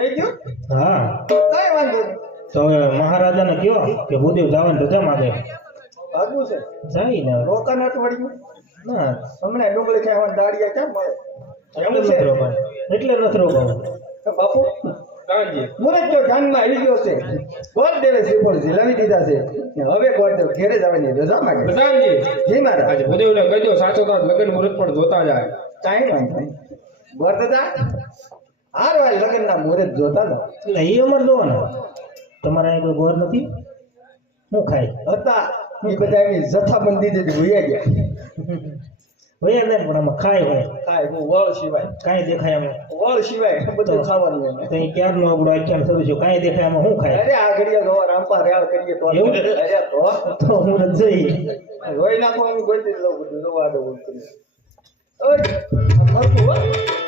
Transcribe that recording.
થઈ ગયું હા કઈ વાંધો નહીં તો હવે મહારાજાને કયો કે ભૂદેવ જવાની રજા માંગે ભાગવું છે જાય ને રોકાણ અઠવાડિયું ના હમણાં ડુંગળી ખાવા દાડિયા કેમ મળે એટલે નથી રોકાણ એટલે નથી રોકાવું તો બાપુ મુરત જો ધ્યાનમાં આવી ગયો છે ગોળ દેવે શ્રીફળ ઝીલાવી દીધા છે હવે ગોળ દેવ ઘેરે જવાની રજા માંગે પ્રધાનજી જી મહારાજ આજે ભૂદેવને કહેજો સાચો તો લગ્ન મુહૂર્ત પણ જોતા જાય કાંઈ વાંધો નહીં ગોળ દાદા હાર વાર લગ્નના મુહૂર્ત જોતા હતા એટલે એ અમારે જોવાનું તમારે અહીં કોઈ ગોર નથી શું ખાય હતા એ બધા એની જથ્થાબંધી જ ભૂયા ગયા વયા જાય પણ આમાં ખાય હોય કાંઈ હું વળ સિવાય કાંઈ દેખાય અમે વળ સિવાય બધું ખાવાનું એને તો અહીં ક્યારનો આપણો આખ્યાન શરૂ છે કાંઈ દેખાય આમાં શું ખાય અરે આ ઘડિયા જો રામપા રેળ કરીએ તો એવું? અરે તો હું જઈ રોઈ નાખો હું ગોતી જ લઉં બધું રોવા દઉં ઓય મરતું હો